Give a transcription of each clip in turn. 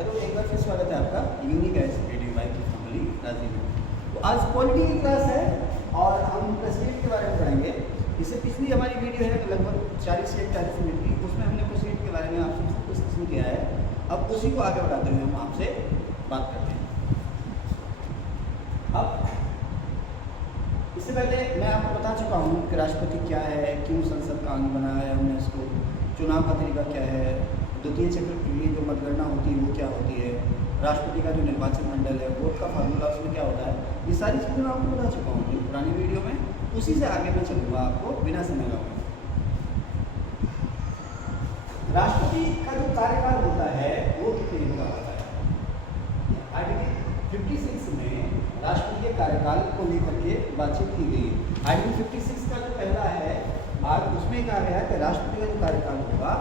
Hello, एक बार फिर स्वागत है आपका यूनिक एजुकेटिव लाइफ की फैमिली राजीव में। तो आज पॉलिटी की क्लास है और हम प्रेसिडेंट के बारे में पढ़ेंगे। इससे पिछली हमारी वीडियो है लगभग 40 से 41 मिनट की, उसमें हमने प्रेसिडेंट के बारे में आपसे डिस्कशन किया है। अब उसी को आगे बढ़ाते हुए हम आपसे बात करते हैं। अब इससे पहले मैं आपको बता चुका हूँ कि राष्ट्रपति क्या है, क्यों संसद का अंग बनाया है हमने इसको, चुनाव का तरीका क्या है, द्वितीय चक्र की जो मतगणना होती है वो क्या होती है, राष्ट्रपति का जो निर्वाचन मंडल है वोट का फार्मूला उसमें क्या होता है, ये सारी चीज़ें मैं आपको बता चुका हूँ पुरानी वीडियो में। उसी से आगे मैं चलूँगा आपको बिना समय लगाए। राष्ट्रपति का जो कार्यकाल होता है वो कितने दिन का होता है? आर्टिकल 56 में राष्ट्रपति के कार्यकाल को लेकर के बातचीत की गई। आर्टिकल 56 का जो पहला है भाग, उसमें कहा गया है कि राष्ट्रपति का जो कार्यकाल होगा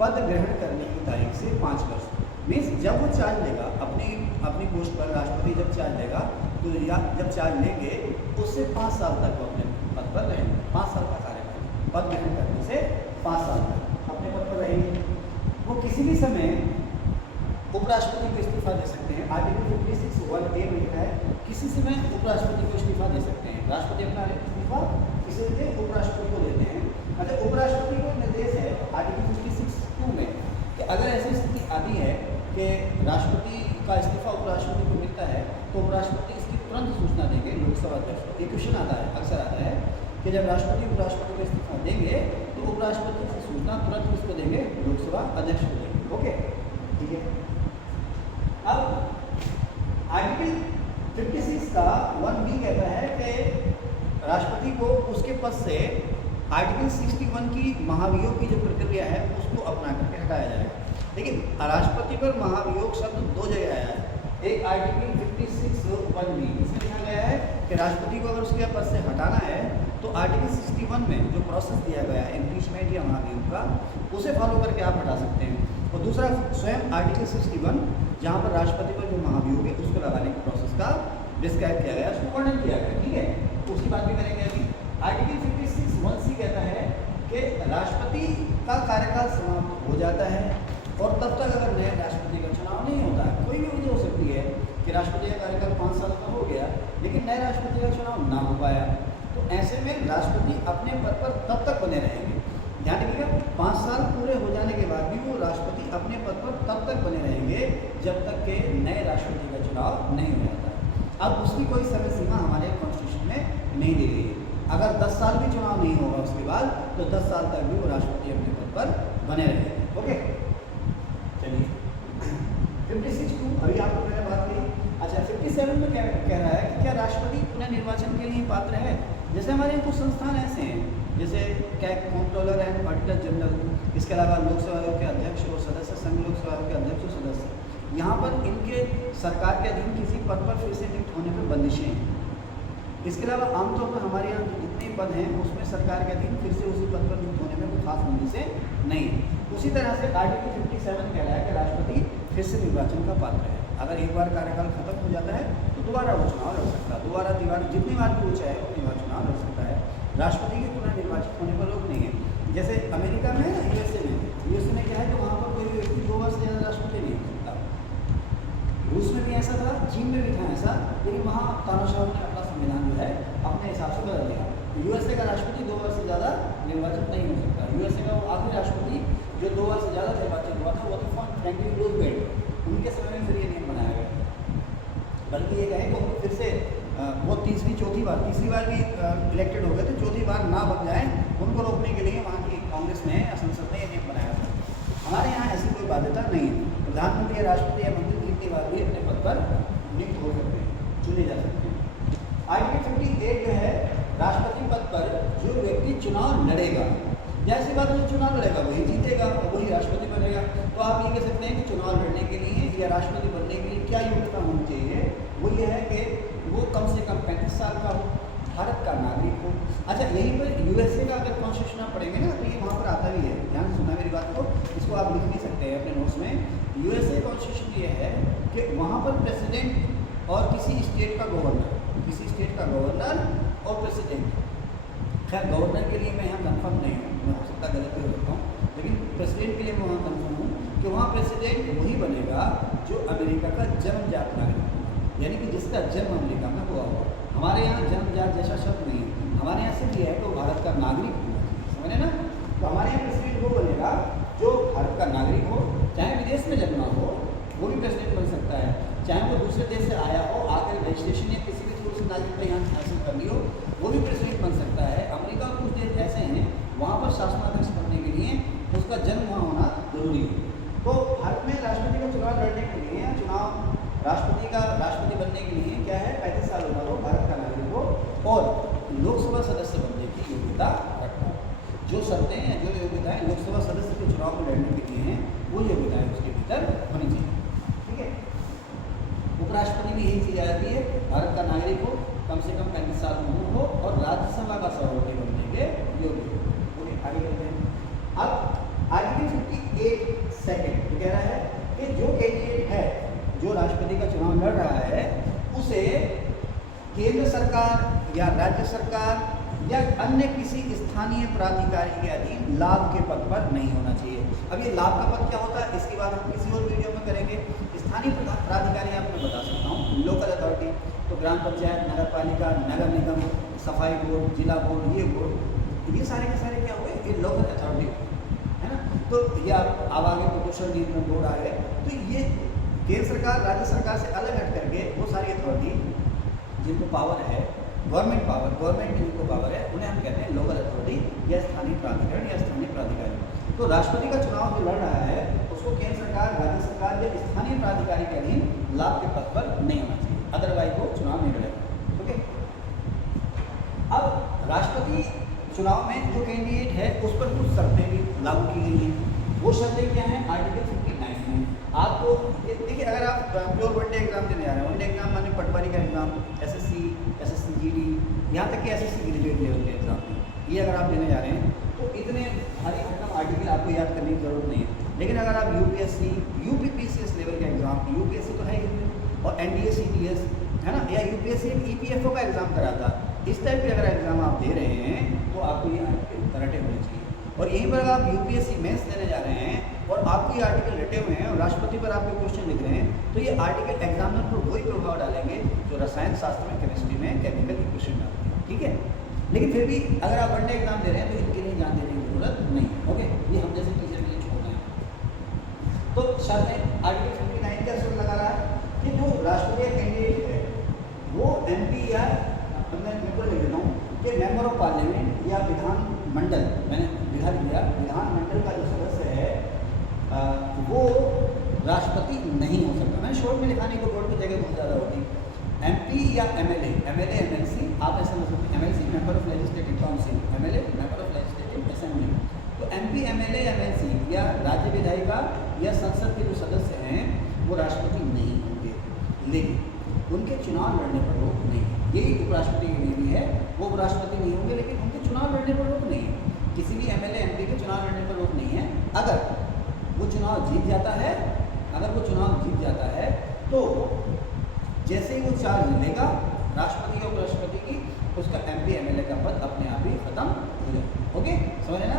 पद ग्रहण करने की तारीख से 5 वर्ष, मीन्स जब वो चार्ज लेगा अपनी पोस्ट पर, राष्ट्रपति जब चार्ज लेगा तो या जब चार्ज लेंगे उससे 5 साल तक वो अपने पद पर रहेंगे। 5 साल का कार्यकाल, पद ग्रहण करने से 5 साल तक अपने पद पर रहेंगे। वो किसी भी समय उपराष्ट्रपति को इस्तीफा दे सकते हैं। आर्टिकल 56(1)(a) में लिखा है किसी समय उपराष्ट्रपति को इस्तीफा दे सकते हैं। राष्ट्रपति अपना इस्तीफा किसी से उपराष्ट्रपति को देते हैं। अच्छा, उपराष्ट्रपति को निर्देश है आर्टिकल 56(2) में कि अगर ऐसी स्थिति आती है कि राष्ट्रपति का इस्तीफा उपराष्ट्रपति को मिलता है तो उपराष्ट्रपति इसकी तुरंत सूचना देंगे लोकसभा अध्यक्ष को। एक क्वेश्चन आता है, अक्सर आता है कि जब राष्ट्रपति उपराष्ट्रपति को इस्तीफा देंगे तो उपराष्ट्रपति की सूचना तुरंत किसको देंगे? लोकसभा अध्यक्ष को देंगे। ओके, ठीक है। अब आर्टिकल 56 का 1B कहता है कि राष्ट्रपति को उसके पद से आर्टिकल 61 की महाभियोग की जो प्रक्रिया है उसको अपना करके हटाया जाएगा। लेकिन राष्ट्रपति पर महाभियोग शब्द 2 जगह आया है। एक आर्टिकल 56(1)(b) इसमें लिखा गया है कि राष्ट्रपति को अगर उसके पद से हटाना है तो आर्टिकल 61 में जो प्रोसेस दिया गया है इम्पीचमेंट या महाभियोग का, उसे फॉलो करके आप हटा सकते हैं। और दूसरा स्वयं आर्टिकल 61 जहाँ पर राष्ट्रपति पर जो महाभियोग है उसको लगाने के प्रोसेस का डिस्क्राइब किया गया, उसको वर्णन किया गया। ठीक है, उसकी बात भी करेंगे अभी। आर्टिकल 56(1)(c) कहता है कि राष्ट्रपति का कार्यकाल समाप्त हो जाता है और तब तक अगर नए राष्ट्रपति का चुनाव नहीं होता है। कोई भी वजह हो सकती है कि राष्ट्रपति का कार्यकाल 5 साल का हो गया लेकिन नए राष्ट्रपति का चुनाव ना हो पाया, तो ऐसे में राष्ट्रपति अपने पद पर तब तक बने रहेंगे। ध्यान रखिएगा, 5 साल पूरे हो जाने के बाद भी वो राष्ट्रपति अपने पद पर तब तक बने रहेंगे जब तक के नए राष्ट्रपति का चुनाव नहीं हो जाता है। अब उसकी कोई समय सीमा हमारे कॉन्स्टिट्यूशन में नहीं दी गई है। अगर 10 साल भी चुनाव नहीं होगा उसके बाद तो 10 साल तक भी वो राष्ट्रपति अपने पद पर बने रहेंगे। ओके, चलिए 56(2) अभी आपको मैंने बात की। अच्छा, 57 में क्या कह रहा है कि क्या राष्ट्रपति पुनर्निर्वाचन के लिए पात्र है? जैसे हमारे यहाँ कुछ संस्थान ऐसे हैं जैसे कंट्रोलर एंड ऑडिटर जनरल, इसके अलावा लोकसभा आयोग के अध्यक्ष और सदस्य, संघ लोकसभा आयोग के अध्यक्ष और सदस्य, यहाँ पर इनके सरकार के अधीन किसी पद पर फिर से नियुक्त होने पर बंदिशें हैं। इसके अलावा आमतौर पर हमारे यहाँ जितने पद हैं उसमें सरकार के अधीन फिर से उसी पद पर नियुक्त होने में कोई खास बंदिशें नहीं है। उसी तरह से आर्टिकल 57 कह रहा है कि राष्ट्रपति फिर से निर्वाचन का पात्र है। अगर एक बार कार्यकाल खत्म हो जाता है तो दोबारा वो चुनाव लड़ सकता है, दोबारा जितनी बार भी वो चाहे उतनी बार चुनाव लड़ सकता है। राष्ट्रपति के पुनर्निर्वाचित होने पर रोक नहीं है। जैसे अमेरिका में है ना, यूएसए में क्या है कि वहाँ पर कोई व्यक्ति 2 बार से ज़्यादा राष्ट्रपति नहीं हो सकता। रूस में भी ऐसा था, चीन में भी था ऐसा, लेकिन वहाँ तानाशाह ने अपना संविधान जो है अपने हिसाब से बदल दिया। यूएसए का राष्ट्रपति 2 बार से ज़्यादा निर्वाचित नहीं हो सकता। यूएसए का वो आखिरी राष्ट्रपति जो 2 बार से ज़्यादा निर्वाचित हुआ था वो था फ्रैंकलिन रूजवेल्ट। उनके समय में फिर ये नियम बनाया गया। बल्कि ये कहें कि फिर से वो तीसरी बार भी इलेक्टेड हो गए थे, चौथी बार ना बन जाए उनको रोकने के लिए वहाँ की कांग्रेस ने या संसद ने ये नियम बनाया था। हमारे यहाँ ऐसी कोई बाध्यता नहीं है। प्रधानमंत्री या राष्ट्रपति या मंत्री जितनी बार भी अपने पद पर नियुक्त हो सकते हैं, चुने जा सकते हैं। आर्टिकल 58 जो है राष्ट्रपति पद पर जो व्यक्ति चुनाव लड़ेगा, जैसी बात जो चुनाव लड़ेगा वही जीतेगा और वही राष्ट्रपति बनेगा। तो आप ये कह सकते हैं कि चुनाव लड़ने के लिए या राष्ट्रपति बनने के लिए क्या योग्यता होनी चाहिए? वो ये है कि वो कम से कम 35 साल का हो, भारत का नागरिक हो। अच्छा, यहीं पर यूएसए का अगर कॉन्स्टिट्यूशन आप पढ़ेंगे ना तो ये वहाँ पर आता भी है। ध्यान से सुना मेरी बात को, इसको आप लिख नहीं सकते हैं अपने नोट्स में। यूएसए कॉन्स्टिट्यूशन ये है कि वहाँ पर प्रेसिडेंट और किसी स्टेट का गवर्नर और प्रेसिडेंट, खैर गवर्नर के लिए मैं यहाँ कंफर्म नहीं हूँ, मैं हो सकता गलत भी हो सकता हूँ, लेकिन प्रेसिडेंट के लिए मैं वहाँ कंफर्म हूँ कि वहाँ प्रेसिडेंट वही बनेगा जो अमेरिका का जन्मजात नागरिक होगा, यानी कि जिसका जन्म अमेरिका में हुआ होगा। हमारे यहाँ जन्मजात जैसा शब्द नहीं है, हमारे यहाँ सिर्फ ये है तो भारत का नागरिक होना चाहिए, समझे ना। तो हमारे यहाँ प्रेसिडेंट वो बनेगा जो भारत का नागरिक हो, चाहे विदेश में जन्मा हो वो भी प्रेसिडेंट बन सकता है, चाहे वो दूसरे देश से आया हो, आकर रजिस्ट्रेशन या किसी भी थ्रू से नागरिकता यहाँ हासिल कर ली हो, वो भी प्रेसिडेंट बन सकता है। अमेरिका में कुछ देश ऐसे हैं वहाँ पर शासनाध्यक्ष बनने के लिए उसका जन्म वहाँ होना जरूरी है। तो भारत में राष्ट्रपति का चुनाव लड़ने के लिए राष्ट्रपति बनने के लिए क्या है, 35 साल उम्र हो, भारत का नागरिक हो और लोकसभा सदस्य बनने की योग्यता रखता हो। जो शर्तें हैं, जो योग्यताएं लोकसभा सदस्य के चुनाव में लड़ने के लिए हैं, वो योग्यताएं उसके भीतर होनी चाहिए, ठीक है। उपराष्ट्रपति भी यही चीज आ जाती है, भारत का नागरिक हो, कम से कम 35 साल उम्र हो और राज्यसभा का सभापति बनने के योग्य हो। ओके, आगे बढ़ते हैं। अब आर्टिकल 58 सेकंड कह रहा है कि जो कैंडिडेट है जो राष्ट्रपति का चुनाव लड़ रहा है उसे केंद्र सरकार या राज्य सरकार या अन्य किसी स्थानीय प्राधिकारी के अधीन लाभ के पद पर नहीं होना चाहिए। अब ये लाभ का पद क्या होता है इसकी बात हम किसी और वीडियो में करेंगे। स्थानीय प्राधिकारी आपको बता सकता हूँ, लोकल अथॉरिटी, तो ग्राम पंचायत, नगर पालिका, नगर निगम, सफाई बोर्ड, जिला बोर्ड, ये बोर्ड, ये सारे के सारे क्या हुए, ये लोकल अथॉरिटी है ना। तो या अब आगे प्रदूषण नियंत्रण बोर्ड आ गए, तो ये केंद्र सरकार राज्य सरकार से अलग हट करके वो सारी अथॉरिटी जिनको पावर है, गवर्नमेंट की जिनको पावर है, उन्हें हम कहते हैं लोकल अथॉरिटी या स्थानीय प्राधिकरण या स्थानीय प्राधिकारी। तो राष्ट्रपति का चुनाव जो लड़ रहा है उसको केंद्र सरकार, राज्य सरकार या स्थानीय प्राधिकारी के अधीन लाभ के पद पर नहीं होना चाहिए, अदरवाइज वो चुनाव नहीं लड़ेगा। ओके, अब राष्ट्रपति चुनाव में जो कैंडिडेट है उस पर कुछ शर्तें भी लागू की गई हैं। वो शर्तें क्या हैं, आर्टिकल 59 में आपको देखिए, अगर आप प्योर वनडे एग्जाम देने जा रहे हैं, वनडे एग्जाम माने पटवारी का एग्जाम, SSC, SSC GD, यहाँ तक कि SSC ग्रेजुएट लेवल के एग्जाम में, ये अगर आप देने जा रहे हैं तो इतने भारी भरकम आर्टिकल आपको याद करने की जरूरत नहीं है। लेकिन अगर आप UPSC, UPPCS लेवल के एग्जाम, UPSC तो है ही, और NDA CDS है ना, या UPSC EPFO का एग्जाम कराता, इस टाइप के अगर एग्जाम आप दे रहे हैं तो आपको ये आर्टिकल करंट होने चाहिए। और यहीं पर अगर आप UPSC मेंस देने जा रहे हैं और आपको ये आर्टिकल रटे हुए हैं और राष्ट्रपति पर आपके क्वेश्चन लिख रहे हैं, तो ये आर्टिकल एग्जामिनर पर वही प्रभाव डालेंगे जो रसायन शास्त्र में, केमिस्ट्री में केमिकल के क्वेश्चन डालते हैं, ठीक है। लेकिन फिर भी अगर आप वनडे एग्जाम दे रहे हैं तो इनके लिए जान देने की जरूरत नहीं है। ओके, ये हम जैसे टीचर के लिए छोड़ रहे हैं। तो शर्तें आर्टिकल 59 का शर्त लगा रहा है कि जो राष्ट्रपति कैंडिडेट है वो MP या मैं लिख देता हूँ कि मेंबर ऑफ पार्लियामेंट या विधानमंडल, मैंने लिखा दिया, विधानमंडल का जो सदस्य है वो राष्ट्रपति नहीं हो सकता। मैंने शॉर्ट में लिखाने को बोर्ड की जगह बहुत ज़्यादा होती। MP या MLA, MLC आप ऐसे समझ सकते हैं, MLC member of legislative council, MLA member of legislative assembly. तो MP, MLA, MLC या राज्य विधायिका या संसद के जो सदस्य हैं वो राष्ट्रपति नहीं होंगे, लेकिन उनके चुनाव लड़ने पर रोक नहीं है। यही उपराष्ट्रपति के लिए भी है, वो उपराष्ट्रपति नहीं होंगे लेकिन उनके चुनाव लड़ने पर रोक नहीं है। किसी भी MLA, MP के चुनाव लड़ने पर रोक नहीं है। अगर वो चुनाव जीत जाता है, तो जैसे ही वो चार्ज लेगा राष्ट्रपति या उपराष्ट्रपति की, उसका MP, MLA का पद अपने आप ही खत्म हो जाएगा। ओके, समझ ना,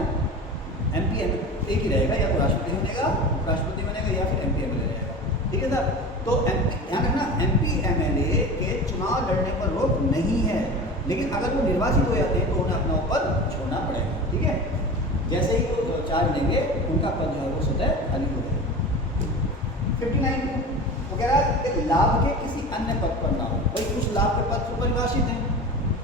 MP, MLA एक ही रहेगा, या तो राष्ट्रपति बनेगा, उपराष्ट्रपति बनेगा, या फिर MP, MLA रहेगा, ठीक है सर। तो ध्यान रखना, MP, MLA के चुनाव लड़ने पर रोक नहीं है, लेकिन अगर वो निर्वाचित हो जाते हैं तो उन्हें अपना ऊपर छोड़ना पड़ेगा, ठीक है। जैसे ही वो चार्ज लेंगे उनका पद जो है वो स्वतः खाली हो जाएगा। 59 वो कह रहा है कि लाभ के किसी अन्य पद पर ना हो। भाई कुछ लाभ के पद तो परिभाषित हैं,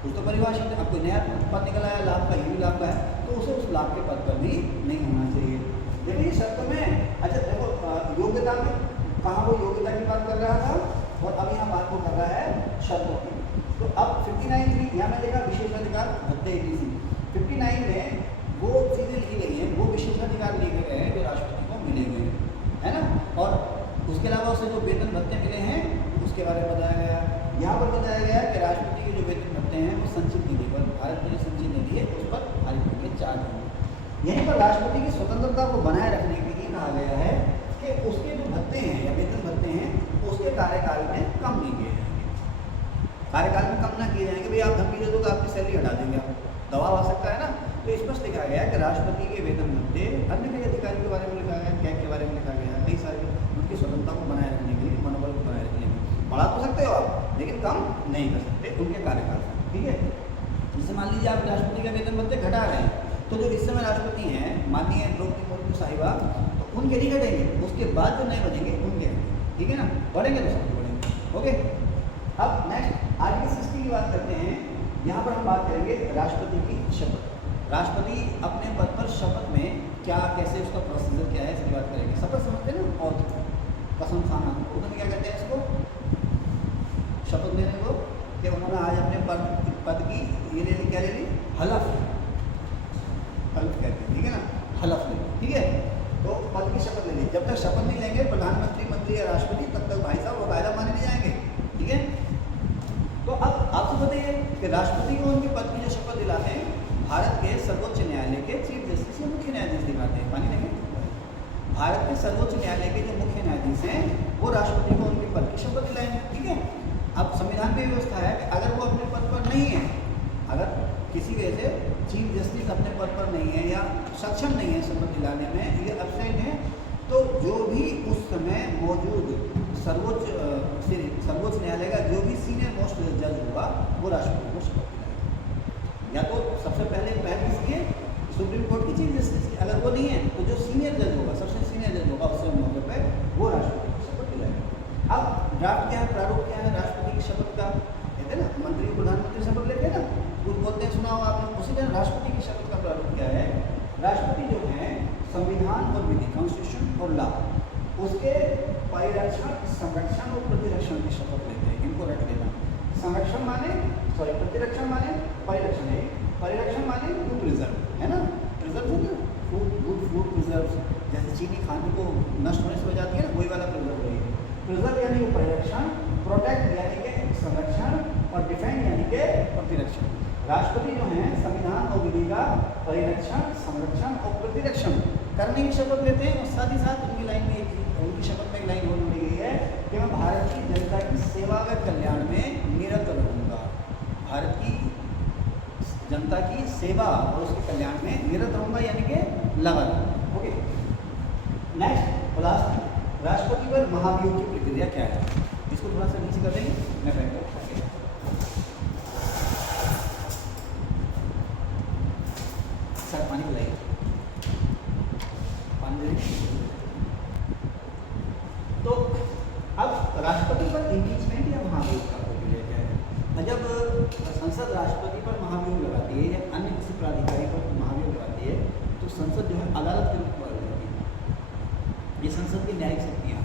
कुछ तो परिभाषित है। अब कोई नया पद निकल आया लाभ का, ये भी लाभ का है, तो उसे उस लाभ के पद पर भी नहीं होना चाहिए। देखिए शर्त में, अच्छा देखो योग्यता में कहाँ वो योग्यता की बात कर रहा था और अब यहाँ बात वो कर रहा है शर्तों की। तो अब 59 यहाँ में देखा विशेषाधिकार भत्ते ETC, 59 में वो चीज़ें लिखी गई हैं, वो विशेषाधिकार लिखे गए हैं जो राष्ट्रपति को मिलेंगे, है ना। और उसके अलावा उसे जो वेतन भत्ते मिले हैं उसके बारे में बताया गया। यहाँ पर बताया गया कि राष्ट्रपति के जो वेतन भत्ते हैं वो संचित निधि पर, भारत की जो संचित निधि है उस पर भारत के चार्ज होंगे। यहीं पर राष्ट्रपति की स्वतंत्रता को बनाए रखने के लिए कहा गया है कि उसके जो भत्ते हैं या वेतन भत्ते हैं उसके कार्यकाल में कम नहीं किए जाएंगे, कार्यकाल में कम ना किए जाएंगे। भाई आप धमकी दे दो तो आपकी सैलरी हटा देंगे, आप दबाव आ सकता है ना। तो स्पष्ट लिखा गया है कि राष्ट्रपति के वेतन भत्ते, अन्य कई अधिकारियों के बारे में लिखा गया, कैग के बारे में लिखा गया है, भी कम नहीं कर सकते उनके कार्यकाल में, ठीक है। जैसे मान लीजिए आप राष्ट्रपति का वेतन भत्ते घटा रहे हैं, तो जो इस समय राष्ट्रपति हैं माननीय द्रौपदी मुर्मू साहिबा, तो उनके नहीं घटेंगे, उसके बाद जो नए बनेंगे उनके, ठीक है ना, बढ़ेंगे तो सबके बढ़ेंगे। ओके, अब नेक्स्ट आर्टिकल 60 की बात करते हैं। यहाँ पर हम बात करेंगे राष्ट्रपति की शपथ। राष्ट्रपति अपने पद पर शपथ में क्या, कैसे उसका प्रोसीजर क्या है, इसकी बात करेंगे। शपथ समझते हैं ना, और कसम खाना, उर्दू में क्या कहते हैं इसको, शपथ लेने को, कि उन्होंने आज अपने पद की ये ले ली, क्या ले ली, हलफ, हलफ कहते हैं, ठीक है ना, हलफ ले, ठीक है। तो पद की शपथ ले ली, जब तक शपथ नहीं लेंगे प्रधानमंत्री, मंत्री या राष्ट्रपति, तब तक भाई साहब वो कायदा माने नहीं जाएंगे, ठीक है। तो अब आपको बताइए कि राष्ट्रपति को उनके पद की जो शपथ दिलाते हैं, भारत के सर्वोच्च न्यायालय के चीफ जस्टिस या मुख्य न्यायाधीश दिलाते हैं, मानी नहीं, भारत के सर्वोच्च न्यायालय के जो मुख्य न्यायाधीश हैं वो राष्ट्रपति को उनके पद की शपथ दिलाएंगे, ठीक है। अब संविधान में व्यवस्था है कि अगर वो अपने पद पर नहीं है, अगर किसी वजह से चीफ जस्टिस अपने पद पर नहीं है या सक्षम नहीं है शपथ दिलाने में, ये एब्सेंट है, तो जो भी उस समय मौजूद सर्वोच्च न्यायालय का जो भी सीनियर मोस्ट जज होगा वो राष्ट्रपति को शपथ दिलाएगा। या तो सबसे पहले किसकी है, सुप्रीम कोर्ट की चीफ जस्टिस की, अगर वो नहीं है तो जो सीनियर जज होगा, सबसे सीनियर जज होगा उससे मौके पर वो राष्ट्रपति को शपथ दिलाएगा। अब ड्राफ्ट क्या है, प्रारूप क्या है राष्ट्रपति की शपथ का, कहते हैं ना मंत्री प्रधानमंत्री शपथ लेते हैं ना, कुछ बोलते हैं, सुना होगा आपने, उसी तरह राष्ट्रपति की शपथ का प्रारूप क्या है। राष्ट्रपति जो है संविधान और विधि, कॉन्स्टिट्यूशन और लॉ, उसके परिरक्षण, संरक्षण और प्रतिरक्षण की शपथ लेते हैं। इनको रख लेना, संरक्षण माने, सॉरी प्रतिरक्षण माने, परिरक्षण है, परिरक्षण माने टू प्रिजर्व, है ना, प्रिजर्व है ना, फूड प्रिजर्व, जैसे चीनी खाने को नष्ट होने से हो जाती है ना, वही वाला प्रिजर्व है। प्रिजर्व यानी कि परिरक्षण, प्रोटेक्ट यानी कि संरक्षण, और डिफेंड यानी कि प्रतिरक्षण। राष्ट्रपति जो हैं संविधान और विधि का परिरक्षण, संरक्षण और प्रतिरक्षण करने की शपथ लेते हैं, और साथ ही साथ उनकी लाइन में उनकी शपथ में एक लाइन और दी गई है कि मैं भारत की जनता की सेवा व कल्याण में निरत रहूँगा। भारत की जनता की सेवा और उसके कल्याण में निरत रहूँगा, यानी कि लगा रहूँगा। ओके, नेक्स्ट लास्ट, राष्ट्रपति पर महाभियोग की प्रक्रिया क्या है, इसको थोड़ा सा नीचे कर देंगे, मैं बैठ सर पानी पिलाइए, पानी दे। तो अब राष्ट्रपति पर इम्पीचमेंट या महाभियोग का प्रक्रिया क्या है। जब संसद राष्ट्रपति पर महाभियोग लगाती है या अन्य किसी प्राधिकारी पर महाभियोग लगाती है, तो संसद जो है अदालत के रूप में रहती है। ये संसद की न्यायिक शक्तियाँ,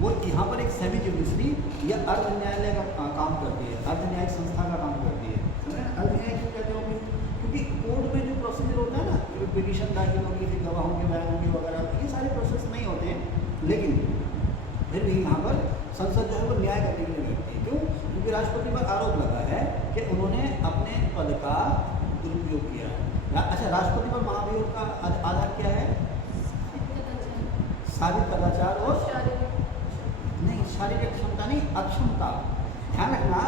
वो यहाँ पर एक सेमी जुडिशरी या अर्ध न्यायालय का काम करती है, अर्ध न्यायिक संस्था का काम करती है। समझे ना, अर्ध न्यायिक क्यों कहते होंगे, क्योंकि कोर्ट में जो प्रोसीजर होता है ना, जो पिटीशन दाखिल होगी, फिर गवाहों के बयान होंगे वगैरह, ये सारे प्रोसेस नहीं होते हैं, लेकिन फिर भी यहाँ पर संसद जो है वो न्याय करने के लिए बैठती है। क्यों, क्योंकि राष्ट्रपति पर आरोप लगा है कि उन्होंने अपने पद का दुरुपयोग किया है। अच्छा, राष्ट्रपति पर महाभियोग का आधार क्या है, साबित कदाचार और नहीं, शारीरिक क्षमता नहीं, अक्षमता। ध्यान रखना,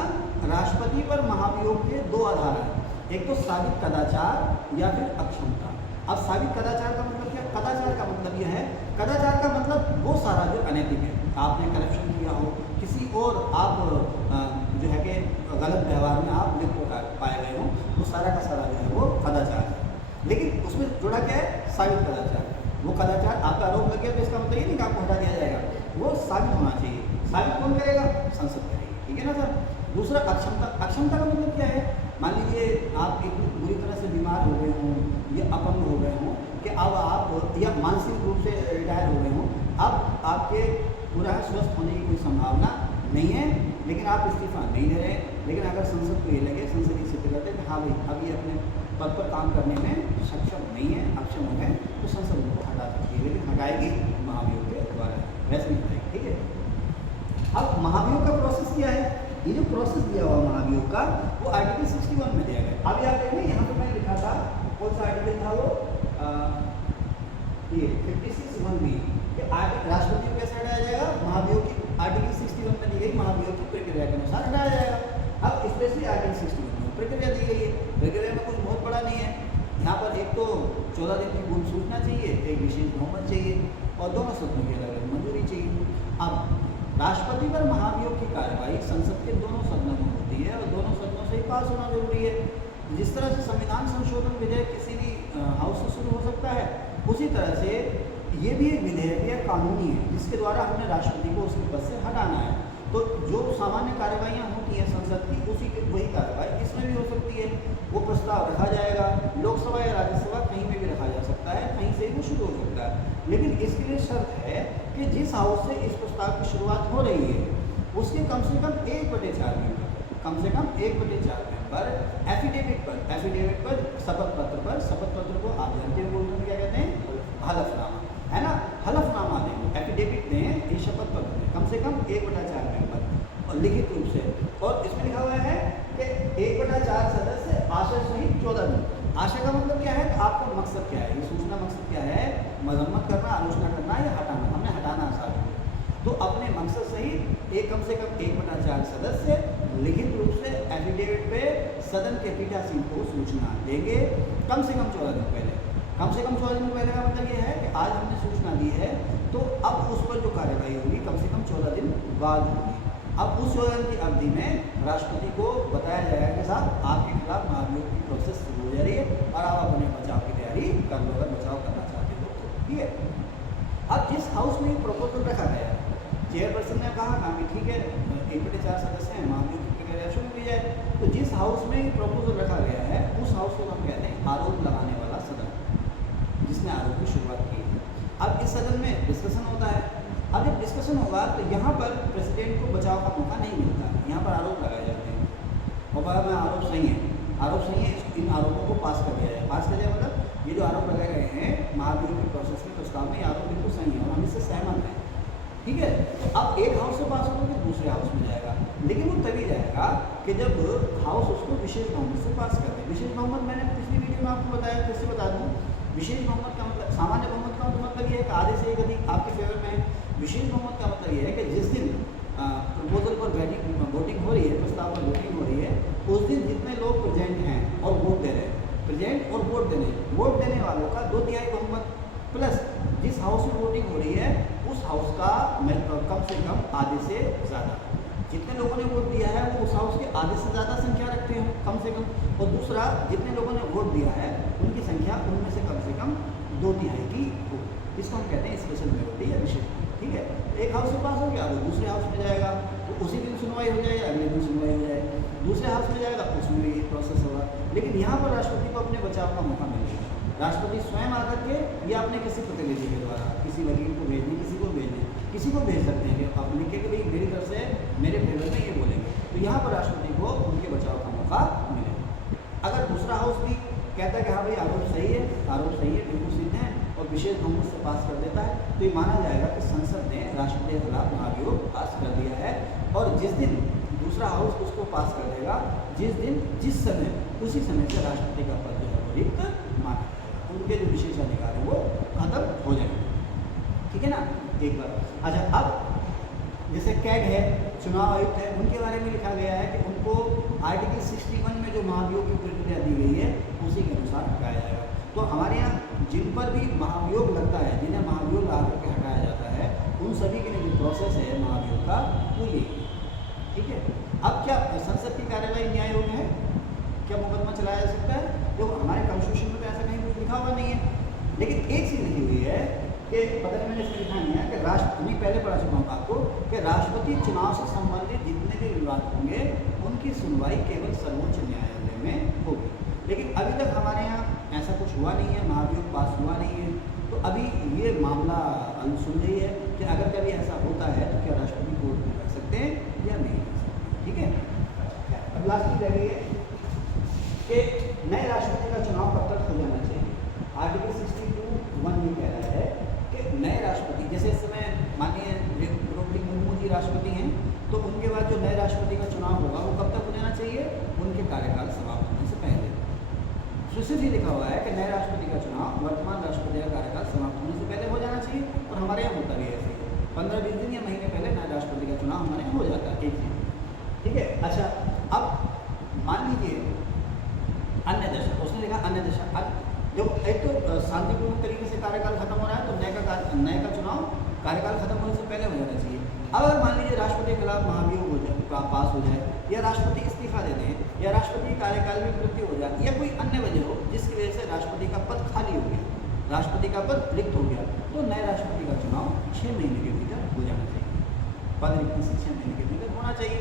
राष्ट्रपति पर महाभियोग के दो आधार हैं, एक तो साबित कदाचार या फिर अक्षमता। अब साबित कदाचार का मतलब क्या, कदाचार का मतलब यह है, कदाचार का मतलब वो सारा जो अनैतिक है, आपने करप्शन किया हो, किसी और आप जो है कि गलत व्यवहार में आप लिप्त पाए गए हो, वो सारा का सारा जो है वो कदाचार है। लेकिन उसमें जुड़ा क्या है, साबित कदाचार। वो कदाचार आपका आरोप लग गया तो इसका मतलब ये नहीं कि आपको हटा दिया जाएगा, वो साबित होना चाहिए। साबित कौन करेगा, संसद करेगी, ठीक है ना सर। दूसरा अक्षमता, अक्षमता का मतलब क्या है, मान लीजिए आप इतनी बुरी तरह से बीमार हो गए हों या अपंग हो गए हों कि अब आप या मानसिक रूप से रिटायर हो गए हों, अब आपके पूरा स्वस्थ होने की कोई संभावना नहीं है, लेकिन आप इस्तीफा नहीं दे रहे। लेकिन अगर संसद को ये लगे, संसद ये सिद्ध करते कि हाँ भाई अब ये अपने पद पर काम करने में सक्षम नहीं है, अक्षम हो गए, तो संसद उनको हटा सकती है, लेकिन हटाएगी महाभियोग के द्वारा, वैसे नहीं हटाएगी, ठीक है। अब महाभियोग का प्रोसेस क्या है, ये जो प्रोसेस दिया हुआ महाभियोग का, वो आर्टिकल 61 में दिया गया। अब याद करेंगे, यहाँ पर मैंने लिखा था, कौन सा आर्टिकल था वो, ये 56(1)(b) कि राष्ट्रपति को कैसे हटाया जाएगा, महाभियोग की आर्टिकल 61 में दी गई महाभियोग की प्रक्रिया के अनुसार हटाया जाएगा। अब स्पेशली आर्टिकल 61 में प्रक्रिया दी गई है, प्रक्रिया में कुछ बहुत बड़ा नहीं है, यहाँ पर एक तो 14 दिन की पूर्व सूचना चाहिए, एक विशेष बहुमत चाहिए और दोनों सदनों की अलग अलग मंजूरी चाहिए। अब राष्ट्रपति पर महाभियोग की कार्रवाई संसद के दोनों सदनों पास होना जरूरी है। जिस तरह से संविधान संशोधन विधेयक किसी भी हाउस से शुरू हो सकता है, उसी तरह से ये भी एक विधेयक या कानूनी है जिसके द्वारा हमने राष्ट्रपति को उसके पद से हटाना है। तो जो सामान्य कार्यवाहियाँ होती हैं संसद की, उसी की वही कार्यवाही इसमें भी हो सकती है। वो प्रस्ताव रखा जाएगा, लोकसभा या राज्यसभा कहीं में भी रखा जा सकता है, कहीं से भी वो शुरू हो सकता है। लेकिन इसके लिए शर्त है कि जिस हाउस से इस प्रस्ताव की शुरुआत हो रही है उसके कम से कम 1/4 मेंबर, कम से कम 1/4 मेंबर एफिडेविट पर शपथ पत्र को आप जानते हो उर्दू में क्या कहते हैं, हलफनामा, है ना, हलफनामा दें, एफिडेविट दें, ये शपथ पत्र दें, कम से कम 1/4 मेंबर और लिखित रूप से। और इसमें लिखा हुआ है कि 1/4 सदस्य आशय सहित 14 दिन। आशय का मतलब क्या है कि आपका मकसद क्या है, ये सूचना मकसद क्या है, मजम्मत करना, आलोचना करना या हटाना, हमने हटाना साबित किया। तो अपने मकसद सहित कम से कम 1/4 सदस्य लिखित रूप से एफिडेविट पे सदन के पीठासीन को सूचना देंगे कम से कम 14 दिन पहले। कम से कम 14 दिन पहले का मतलब ये है कि आज हमने सूचना दी है तो अब उस पर जो कार्यवाही होगी कम से कम 14 दिन बाद होगी। अब उस 14 दिन की अवधि में राष्ट्रपति को बताया जाएगा कि साहब आपके खिलाफ महाभियोग की प्रोसेस शुरू हो जा रही है और आप अपने बचाव की तैयारी कर लो, अगर बचाव करना चाहते हो तो। ठीक है, अब जिस हाउस में प्रपोजल रखा गया, चेयरपर्सन ने कहा कि ठीक है 1/4 सदस्य हैं, महाभियोग की प्रक्रिया शुरू की जाए। तो जिस हाउस में प्रपोजल रखा गया है उस हाउस को हम कहते हैं आरोप लगाने वाला सदन, जिसने आरोप की शुरुआत की है। अब इस सदन में डिस्कशन होता है। अब जब डिस्कशन होगा तो यहाँ पर प्रेसिडेंट को बचाव का मौका नहीं मिलता, यहाँ पर आरोप लगाए जाते हैं और बाद में आरोप सही है, इन आरोपों को पास कर दिया जाए। पास कर दिया मतलब ये जो आरोप लगाए गए हैं महाभियोग की प्रोसेस के प्रस्ताव में, ये आरोप बिल्कुल सही है और हम इससे सहमत हैं। ठीक है, तो अब एक हाउस से पास होगा तो दूसरे हाउस में जाएगा, लेकिन वो तभी जाएगा कि जब हाउस उसको विशेष बहुमत से पास कर दे। विशेष बहुमत मैंने पिछली वीडियो में आपको बताया, फिर से बता दूँ, विशेष बहुमत का मतलब, सामान्य बहुमत का मतलब ये है कि आधे से एक अधिक आपके फेवर में है। विशेष बहुमत का मतलब ये है कि जिस दिन प्रपोजल पर वोटिंग हो रही है, प्रस्ताव पर वोटिंग हो रही है, उस दिन जितने लोग प्रेजेंट हैं और वोट दे रहे हैं, प्रेजेंट और वोट देने वालों का 2/3 बहुमत प्लस जिस हाउस में वोटिंग हो रही है उस हाउस का कम से कम आधे से ज़्यादा, जितने लोगों ने वोट दिया है वो उस हाउस के आधे से ज़्यादा संख्या रखते हो कम से कम, और दूसरा जितने लोगों ने वोट दिया है उनकी संख्या उनमें से कम 2/3 की हो। इसको हम कहते हैं स्पेशल मेजॉरिटी या विशेष। ठीक है, एक हाउस से पास हो गया वो दूसरे हाउस में जाएगा, तो उसी दिन सुनवाई हो जाएगी, अगले दिन सुनवाई हो जाएगी, दूसरे हाउस में जाएगा उसमें भी ये प्रोसेस होगा। लेकिन यहाँ पर राष्ट्रपति को अपने बचाव का मौका मिलेगा। राष्ट्रपति स्वयं आकर के या अपने किसी प्रतिनिधि के द्वारा, किसी वकील को भेजने, किसी को भेज सकते हैं कि आप लिख के भाई मेरी तरफ से मेरे फेवर में ये बोलेंगे, तो यहाँ पर राष्ट्रपति को उनके बचाव का मौका मिलेगा। अगर दूसरा हाउस भी कहता है कि हाँ भाई आरोप सही है बिल्कुल सिद्ध है और विशेष बहुमत से पास कर देता है, तो ये माना जाएगा कि संसद ने राष्ट्रपति के खिलाफ महाभियोग पास कर दिया है। और जिस दिन दूसरा हाउस उसको पास कर देगा, जिस समय उसी समय से राष्ट्रपति का पद जो है वो रिक्त माना जाएगा, उनके जो विशेष अधिकार है वो खत्म हो जाएंगे। ठीक है ना, एक बार। अच्छा, अब जैसे कैग है, चुनाव आयुक्त है, उनके बारे में लिखा गया है कि उनको आर्टिकल 61 में जो महाभियोग की प्रक्रिया दी गई है उसी के अनुसार हटाया जाएगा। तो हमारे यहाँ जिन पर भी महाभियोग लगता है, जिन्हें महाभियोग ला करके हटाया जाता है, उन सभी के लिए जो प्रोसेस है महाभियोग का वो ये। ठीक है, अब क्या संसद की कार्यवाही न्याय योग्य है, क्या मुकदमा चलाया जा सकता है? जो हमारे कॉन्स्टिट्यूशन में तो ऐसा कहीं कुछ लिखा हुआ नहीं है, लेकिन एक चीज़ लिखी हुई है कि पता नहीं मैंने इसमें लिखा नहीं है कि मैं पहले पढ़ा चुका हूँ आपको कि राष्ट्रपति चुनाव से संबंधित जितने भी विवाद होंगे उनकी सुनवाई केवल सर्वोच्च न्यायालय में होगी। लेकिन अभी तक हमारे यहाँ ऐसा कुछ हुआ नहीं है, महाभियोग पास हुआ नहीं है, तो अभी ये मामला अनसुलझी है कि अगर कभी ऐसा होता है तो क्या राष्ट्रपति कोर्ट में कर सकते हैं या नहीं कर सकते। ठीक है, अब लास्ट रह गई है कि नए राष्ट्रपति का चुनाव कब तक हो जाना चाहिए। आर्टिकल 62(1) ये कह रहा है कि नए राष्ट्रपति, जैसे इस समय माननीय द्रौपदी मुर्मू जी राष्ट्रपति हैं, तो उनके बाद जो नए राष्ट्रपति का चुनाव होगा वो कब तक हो जाना चाहिए, उनके कार्यकाल समाप्त होने से पहले। सिर्फ ही लिखा हुआ है कि नए राष्ट्रपति का चुनाव वर्तमान राष्ट्रपति का कार्यकाल समाप्त होने से पहले हो जाना चाहिए, और हमारे यहाँ होता भी ऐसे ही 15-20 दिन या महीने पहले नए राष्ट्रपति का चुनाव हमारे यहाँ हो जाता है। एक चीज, ठीक है। अच्छा, अब मान लीजिए अन्य दशा, उसने लिखा अन्य दशा, जो एक तो शांतिपूर्ण तरीके से कार्यकाल खत्म हो रहा है तो नए का चुनाव कार्यकाल खत्म होने से पहले हो जाना चाहिए। अब अगर मान लीजिए राष्ट्रपति के खिलाफ महाभियोग हो जाए, पास हो जाए, या राष्ट्रपति इस्तीफा दे दें, या राष्ट्रपति की कार्यकाल में मृत्यु हो जाए, या कोई अन्य वजह हो जिसकी वजह से राष्ट्रपति का पद खाली हो गया, राष्ट्रपति का पद रिक्त हो गया, तो नए राष्ट्रपति का चुनाव 6 महीने के भीतर हो जाना चाहिए। पद रिक्ति से 6 महीने के भीतर होना चाहिए।